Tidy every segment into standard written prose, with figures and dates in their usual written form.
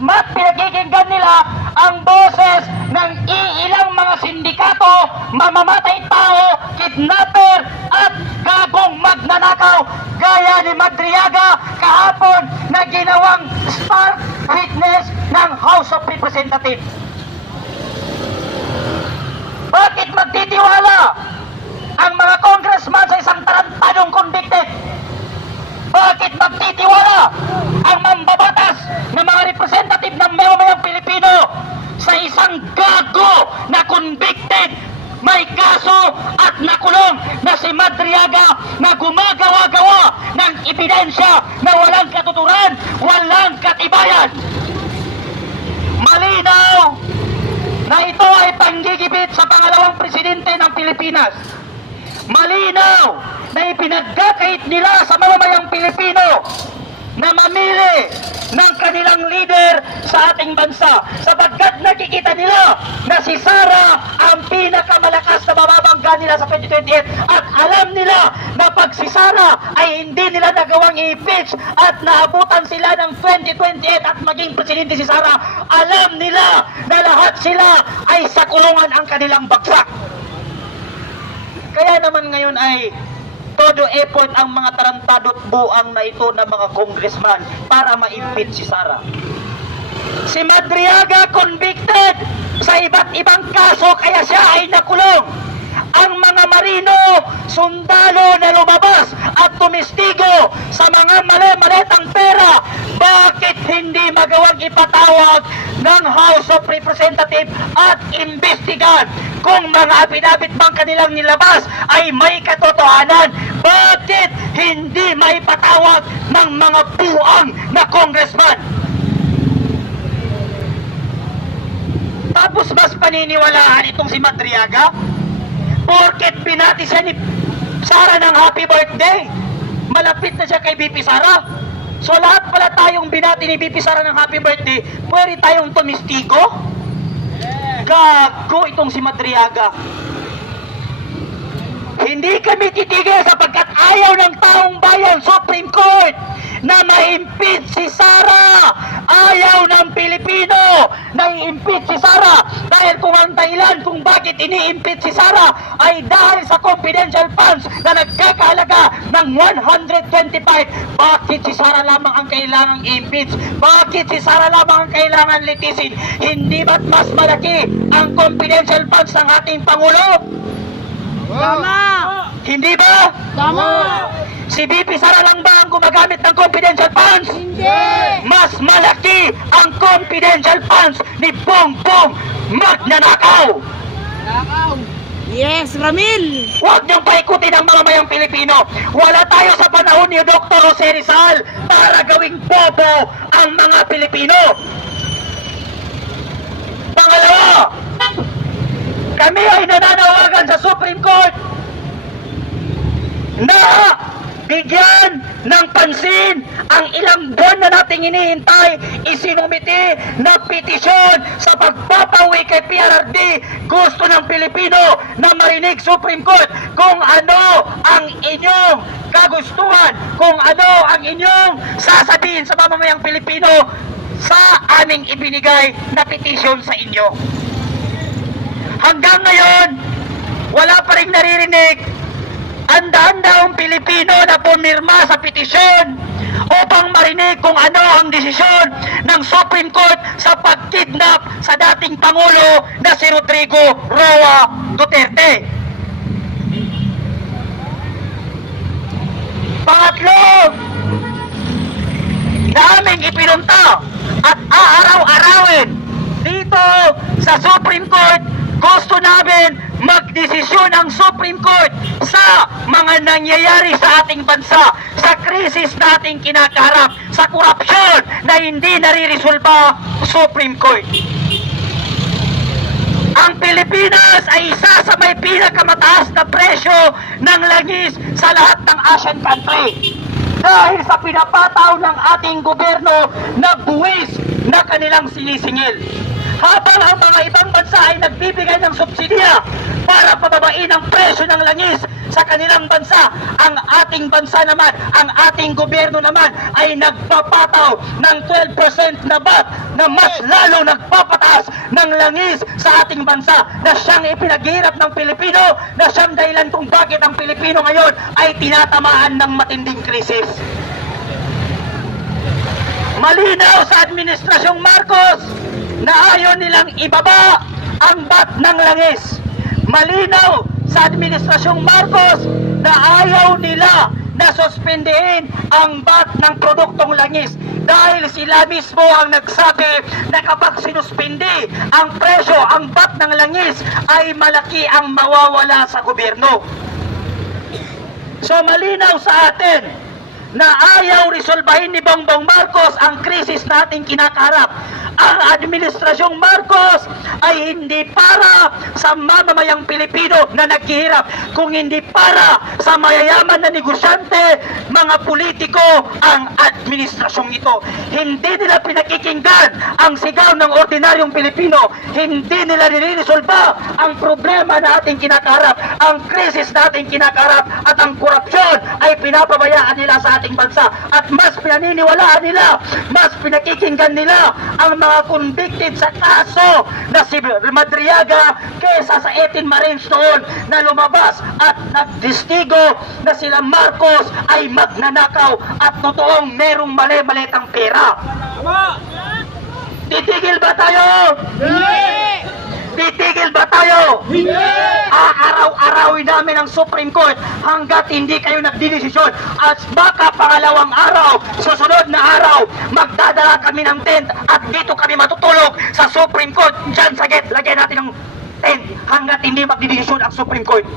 mat pinakikinggan nila ang boses ng iilang mga sindikato, mamamatay tao, kidnapper at gagong magnanakaw gaya ni Madriaga kahapon na ginawang stark witness ng House of Representatives. Bakit magtitiwala ang mga congressman sa isang tarantadong convicted? Bakit magtitiwala ang mambabatas ng mga representative ng mamamayang Pilipino sa isang gago na convicted, may kaso at nakulong na si Madriaga na gumagawa-gawa ng ebidensya na walang katuturan, walang katibayan? Malinaw na ito ay panggigipit sa pangalawang presidente ng Pilipinas. Malinaw na ipinagkakait nila sa mamamayang Pilipino na mamili ng kanilang leader sa ating bansa sapagkat nakikita nila na si Sara ang pinakamalakas na mamamangga nila sa 2028 at alam nila na pag si Sara ay hindi nila nagawang i-impeach at naabutan sila ng 2028 at maging presidente si Sara, alam nila na lahat sila ay sa kulungan ang kanilang bagsak. Kaya naman ngayon ay todo effort ang mga tarantadot buang na ito ng mga congressman para ma-impeach si Sara. Si Madriaga convicted sa iba't ibang kaso kaya siya ay nakulong. Ang mga marino, sundalo na lumabas at tumistigo sa mga mali-malitang pera, bakit hindi magawang ipatawag ng House of Representatives at imbestigan kung mga apidabit bang kanilang nilabas ay may katotohanan? Bakit hindi maipatawag ng mga buang na congressman? Tapos mas paniniwalaan itong si Madriaga porket binati siya ni Sara ng happy birthday. Malapit na siya kay BP Sara. So lahat pala tayong binati ni BP Sara ng happy birthday, pwede tayong tumistigo? Gago itong si Madriaga. Hindi kami titigil sapagkat ayaw ng taong bayan, Supreme Court, na ma-impeach si Sara. Ayaw ng Pilipino na i-impeach si Sara dahil kung ang dahilan kung bakit ini-impeach si Sara ay dahil sa confidential funds na nagkakahalaga ng 125. Bakit si Sara lamang ang kailangang i-impeach? Bakit si Sara lamang ang kailangan litisin? Hindi ba't mas malaki ang confidential funds ng ating Pangulo? Tama! Hindi ba? Tama! Si BP Sara lang ba ang gumagamit ng confidential funds? Hindi! Mas malaki ang confidential funds ni Bongbong Magnanakaw! Nakaw! Yes, Ramil! Huwag niyong paikutin ang mamamayang Pilipino. Wala tayo sa panahon ni Dr. Jose Rizal para gawing bobo ang mga Pilipino. Pangalawa, kami ay nananawagan sa Supreme Court na bigyan ng pansin ang ilang buwan na nating inihintay, isinumiti na petisyon sa pagpapawi kay PRRD. Gusto ng Pilipino na marinig Supreme Court kung ano ang inyong kagustuhan, kung ano ang inyong sasabihin sa mamamayang Pilipino sa aming ibinigay na petisyon sa inyo. Hanggang ngayon, wala pa rin naririnig ang daan-daang Pilipino na pumirma sa petisyon upang marinig kung ano ang desisyon ng Supreme Court sa pagkidnap sa dating Pangulo na si Rodrigo Roa Duterte. Pangatlo, naming ipinunta at aaraw-arawin dito sa Supreme Court. Gusto namin magdesisyon ang Supreme Court sa mga nangyayari sa ating bansa, sa krisis na ating kinakaharap, sa korupsyon na hindi nariresolba Supreme Court. Ang Pilipinas ay isa sa may pinakamataas na presyo ng langis sa lahat ng Asian country dahil sa pinapataw ng ating gobyerno na buwis na kanilang sinisingil. Habang ang mga ibang bansa ay nagbibigay ng subsidiya para pababain ang presyo ng langis sa kanilang bansa, ang ating bansa naman, ang ating gobyerno naman ay nagpapataw ng 12% na VAT na mas lalo nagpapataas ng langis sa ating bansa na siyang ipinaghihirap ng Pilipino, na siyang dahilan kung bakit ang Pilipino ngayon ay tinatamaan ng matinding krisis. Malinaw sa Administrasyong Marcos na ayaw nilang ibaba ang VAT ng langis. Malinaw sa Administrasyong Marcos na ayaw nila na suspendihin ang VAT ng produktong langis dahil sila mismo ang nagsabi na kapag sinuspindi ang presyo, ang VAT ng langis ay malaki ang mawawala sa gobyerno. So malinaw sa atin na ayaw resolbahin ni Bongbong Marcos ang krisis nating kinakaharap. Ang Administrasyong Marcos ay hindi para sa mamamayang Pilipino na naghihirap, kung hindi para sa mayayaman na negosyante, mga politiko ang administrasyong ito. Hindi nila pinakikinggan ang sigaw ng ordinaryong Pilipino. Hindi nila niliresolba ang problema na ating kinakaharap, ang krisis na ating kinakaharap, at ang korupsyon ay pinapabayaan nila sa ating bansa. At mas pinaniniwalaan nila, mas pinakikinggan nila ang mga convicted sa kaso na si Madriaga kesa sa 18 Marines noon na lumabas at nagdistigo na sila Marcos ay magnanakaw at totoong merong mali-malitang pera. Titigil ba tayo? Titigil ba tayo? Aaraw-arawin namin ang Supreme Court hanggat hindi kayo nagdidesisyon. At baka pangalawang araw, susunod na araw, magdadala kami ng tent at dito kami matutulog sa Supreme Court. Diyan sa gate, lagyan natin ng tent hanggat hindi magdidesisyon ang Supreme Court.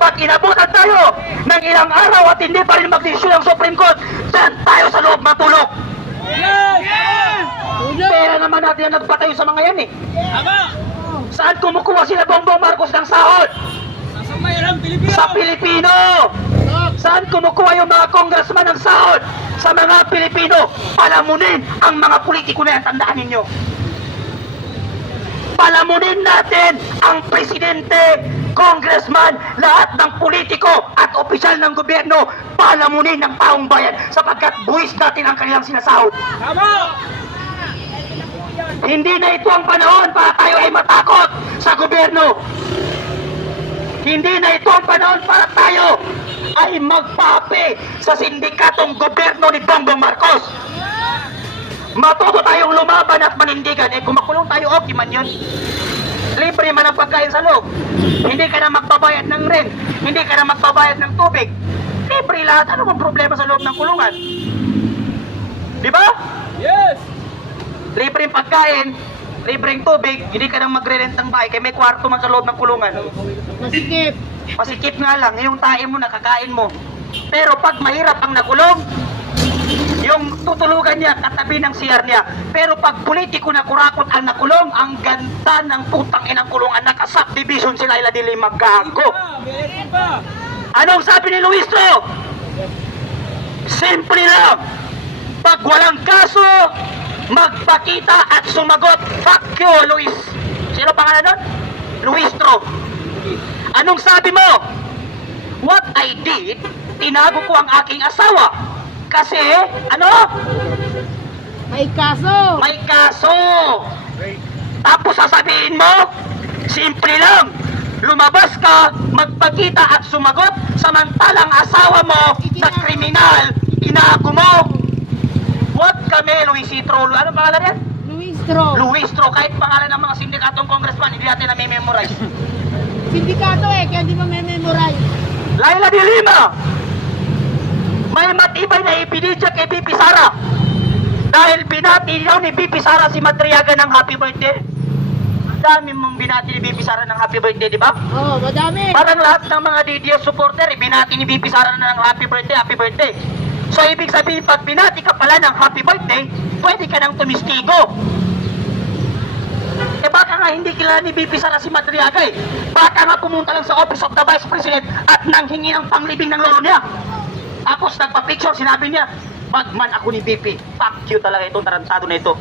Pag inabutan tayo ng ilang araw at hindi pa rin magdesisyon ang Supreme Court, diyan tayo sa loob matulog. Pera naman natin ang nagpatayo sa mga yan eh. Saan kumukuha sila Bongbong Marcos ng sahod? Sa Pilipino. Saan kumukuha yung mga congressman ng sahod? Sa mga Pilipino. Palamunin ang mga politiko na yan, tandaan ninyo. Palamunin natin ang presidente, congressman, lahat ng politiko at opisyal ng gobyerno. Palamunin ng taong bayan sapagkat buwis natin ang kanilang sinasahod. Hindi na ito ang panahon para tayo ay matakot sa gobyerno. Hindi na ito ang panahon para tayo ay magpapi sa sindikatong gobyerno ni Bongbong Marcos. Matuto tayong lumaban at manindigan. Kung makulong tayo, okay man yun. Libre man ang pagkain sa loob. Hindi ka na magbabayad ng rent. Hindi ka na magbabayad ng tubig. Libre lahat. Ano bang problema sa loob ng kulungan? Di ba? Yes! Libreng pagkain, libreng tubig, hindi ka nang magre-rent ng bahay kaya may kwarto man sa loob ng kulungan. Masikip! Masikip nga lang, yung tae mo, nakakain mo. Pero pag mahirap ang nakulong, yung tutulugan niya, katabi ng CR niya. Pero pag politiko na kurakot ang nakulong, ang ganda ng putang inang kulungan, naka-subdivision sila ila dili maggago. Anong sabi ni Luistro? Simple lang. Pag walang kaso, magpakita at sumagot. Fuck you, Luis. Sino pangalan nun? Luistro. Anong sabi mo? What I did, tinago ko ang aking asawa. Kasi, ano? May kaso! May kaso. Tapos sasabihin mo, simple lang. Lumabas ka, magpakita at sumagot, samantalang asawa mo sa kriminal, inago mo. What kami, Luisitro? Ano pangalan yan? Luistro! Luistro, kahit pangalan ng mga sindikatong congressman, hindi natin na-memorize. Sindikato kaya di ba may memorize? Laila de Lima, may matibay na ipinidya kay BP Sara. Dahil binati daw ni BP Sara si Madriaga ng happy birthday. Ang dami mong binati ni BP Sara ng happy birthday, di ba? Oo, madami! Parang lahat ng mga DDS supporter, binati ni BP Sara na ng happy birthday, happy birthday. So, ibig sabihin, pag binati ka pala ng happy birthday, pwede ka nang tumistigo. Baka nga hindi kilala ni BP Sara si Madriaga eh. Baka nga pumunta lang sa Office of the Vice President at nanghingi ng panglibing ng lolo niya. Tapos nagpa-picture, sinabi niya, Bagman ako ni BP. Fuck you talaga itong tarantado na ito.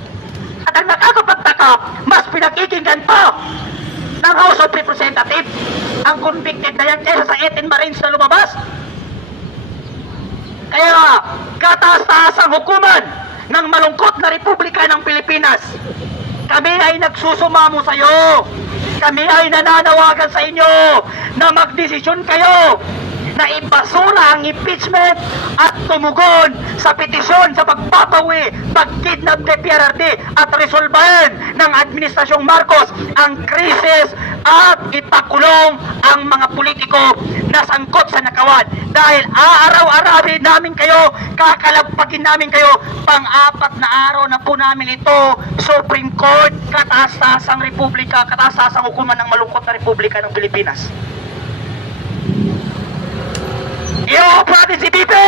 At ang nakakapagtaka, mas pinakikinggan pa ng House of Representatives ang convicted na yan kaysa sa 18 Marines na lumabas. Kaya kataas-taas ang hukuman ng malungkot na Republika ng Pilipinas. Kami ay nagsusumamo sa iyo. Kami ay nananawagan sa inyo na magdesisyon kayo na ibasura ang impeachment at tumugon sa petisyon sa pagpapawi, pagkidnap kay PRRD at resolbahin ng Administrasyong Marcos ang krisis at ipakulong ang mga politiko na sangkot sa nakawan. Dahil aaraw-arawin namin kayo, kakalagpagin namin kayo, pang-apat na araw na po namin ito, Supreme Court, kataas-taasang Republika, kataas-taasang hukuman ng malungkot na Republika ng Pilipinas. Iyo, natin si Bibe!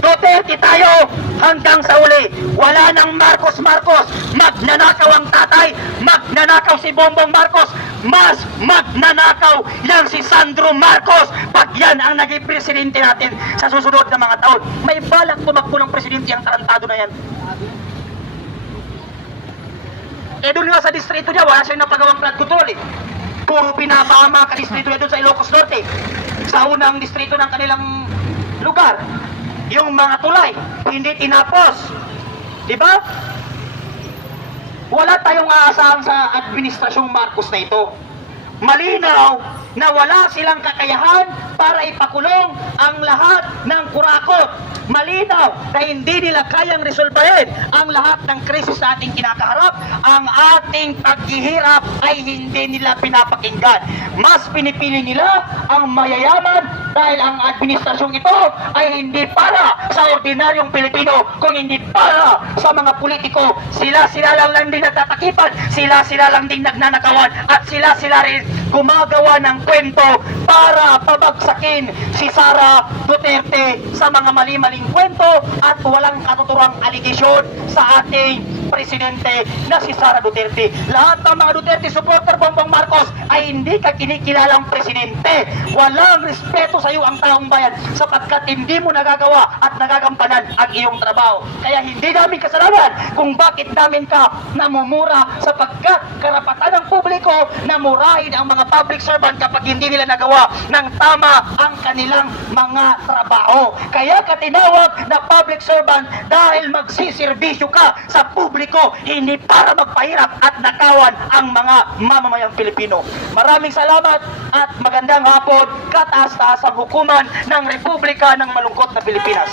Duterte tayo hanggang sa uli. Wala nang Marcos. Magnanakaw ang tatay, magnanakaw si Bongbong Marcos, mas magnanakaw yan si Sandro Marcos pag yan ang naging presidente natin sa susunod na mga taon. May balak tumakbo ng presidente ang tarantado na yan. Eh doon nga sa distrito niya, wala siyang napagawang flood control eh. Puro pinapahama ka distrito niya doon sa Ilocos Norte. Sa unang distrito ng kanilang lugar, yung mga tulay, hindi tinapos. Diba? Wala tayong aasahan sa Administrasyong Marcos na ito. Malinaw na wala silang kakayahan para ipakulong ang lahat ng kurakot. Malinaw na hindi nila kayang resolbahin ang lahat ng krisis na ating kinakaharap. Ang ating paghihirap ay hindi nila pinapakinggan. Mas pinipili nila ang mayayaman dahil ang administrasyong ito ay hindi para sa ordinaryong Pilipino, kung hindi para sa mga politiko. Sila lang din nagtatakipan, sila lang din nagnanakawan, at sila rin gumagawa ng kwento para pabagsakin si Sara Duterte sa mga mali-maling kwento at walang katuturang aligasyon sa ating presidente na si Sara Duterte. Lahat ng mga Duterte supporter Bongbong Marcos ay hindi ka kinikilalang presidente. Walang respeto sa iyo ang taong bayan sapagkat hindi mo nagagawa at nagagampanan ang iyong trabaho. Kaya hindi namin kasalanan kung bakit namin ka namumura sapagkat karapatan ng publiko na murahin ang mga public servant kapag hindi nila nagawa ng tama ang kanilang mga trabaho. Kaya ka tinawag na public servant dahil magsiservisyo ka sa publiko, hindi para magpahirap at nakawan ang mga mamamayang Pilipino. Maraming salamat at magandang hapon, kataas-taas ang hukuman ng Republika ng Malungkot na Pilipinas.